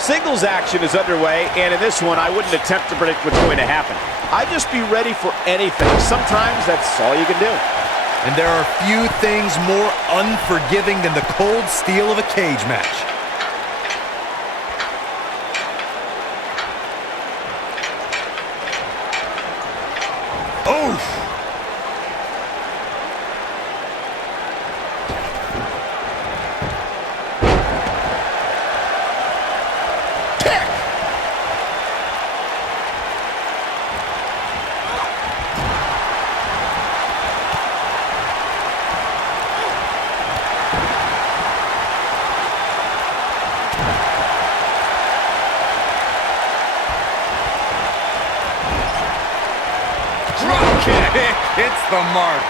Singles action is underway, and in this one, I wouldn't attempt to predict what's going to happen. I'd just be ready for anything. Sometimes that's all you can do. And there are few things more unforgiving than the cold steel of a cage match. Oof! Hits the mark.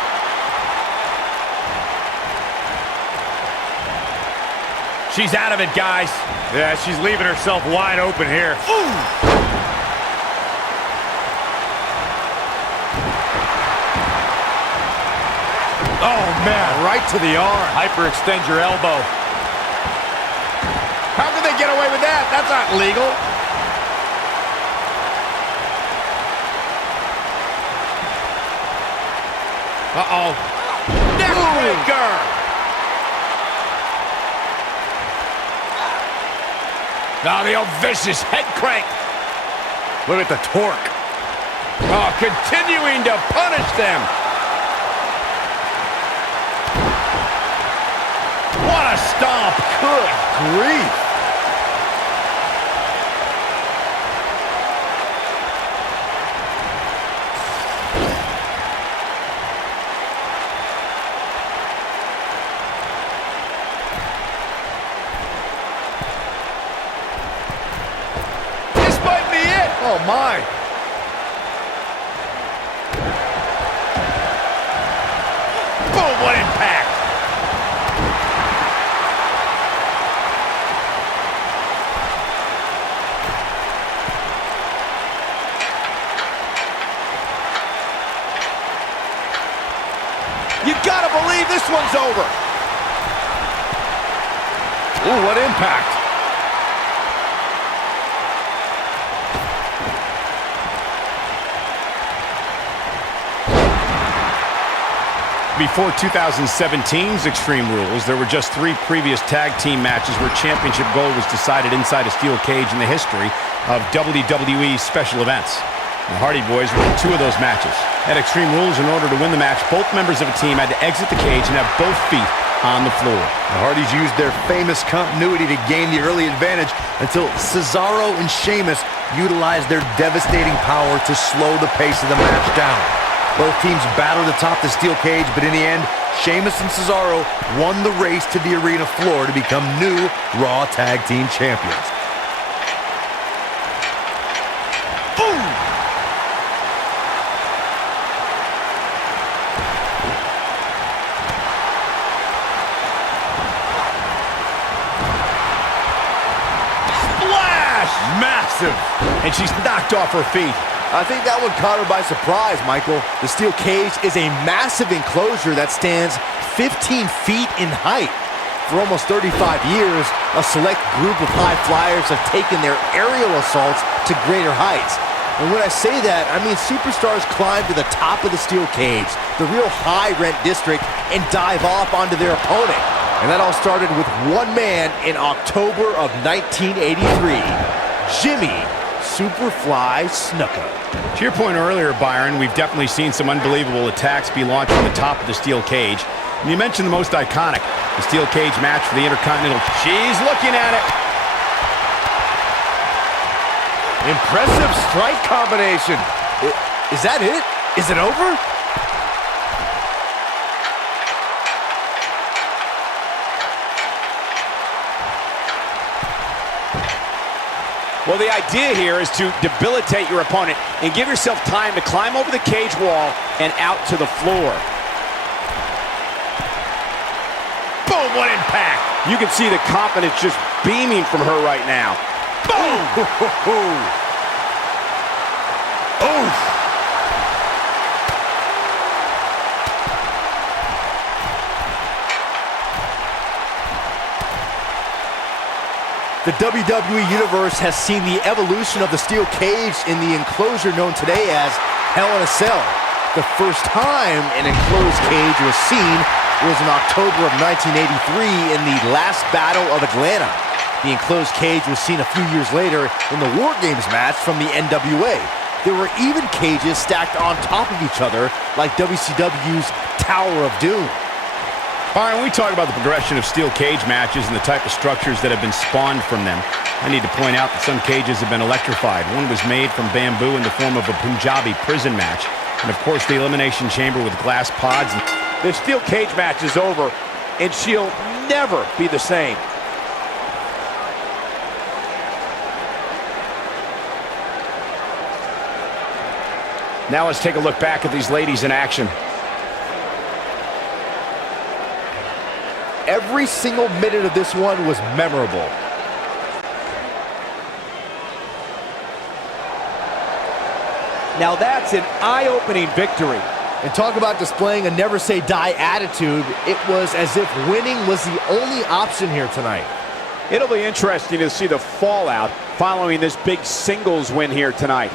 She's out of it, guys. Yeah, she's leaving herself wide open here. Ooh. Oh, man, right to the arm. Hyperextend your elbow. How can they get away with that? That's not legal. Uh-oh. Neckbreaker! Now the old vicious head crank. Look at the torque. Oh, continuing to punish them. What a stomp. Good grief. Oh, my. Boom, what impact. You gotta believe this one's over. Ooh, what impact. Before 2017's Extreme Rules, there were just 3 previous tag team matches where championship gold was decided inside a steel cage in the history of WWE special events. The Hardy Boys were in 2 of those matches. At Extreme Rules, in order to win the match, both members of a team had to exit the cage and have both feet on the floor. The Hardys used their famous continuity to gain the early advantage until Cesaro and Sheamus utilized their devastating power to slow the pace of the match down. Both teams battled atop the steel cage, but in the end, Sheamus and Cesaro won the race to the arena floor to become new Raw Tag Team Champions. Boom! Splash! Massive! And she's knocked off her feet. I think that one caught her by surprise, Michael. The steel cage is a massive enclosure that stands 15 feet in height. For almost 35 years, a select group of high flyers have taken their aerial assaults to greater heights. And when I say that, I mean superstars climb to the top of the steel cage, the real high-rent district, and dive off onto their opponent. And that all started with one man in October of 1983, Jimmy Superfly Snuka. To your point earlier, Byron, we've definitely seen some unbelievable attacks be launched from the top of the steel cage. And you mentioned the most iconic, the steel cage match for the Intercontinental. She's looking at it. Impressive strike combination. Is that it? Is it over? Well, the idea here is to debilitate your opponent and give yourself time to climb over the cage wall and out to the floor. Boom, what impact! You can see the confidence just beaming from her right now. Boom! Oof! The WWE Universe has seen the evolution of the steel cage in the enclosure known today as Hell in a Cell. The first time an enclosed cage was seen was in October of 1983 in the last Battle of Atlanta. The enclosed cage was seen a few years later in the War Games match from the NWA. There were even cages stacked on top of each other like WCW's Tower of Doom. All right, when we talk about the progression of steel cage matches and the type of structures that have been spawned from them, I need to point out that some cages have been electrified. One was made from bamboo in the form of a Punjabi prison match. And of course, the Elimination Chamber with glass pods. The steel cage match is over, and she'll never be the same. Now let's take a look back at these ladies in action. Every single minute of this one was memorable. Now that's an eye-opening victory. And talk about displaying a never-say-die attitude. It was as if winning was the only option here tonight. It'll be interesting to see the fallout following this big singles win here tonight.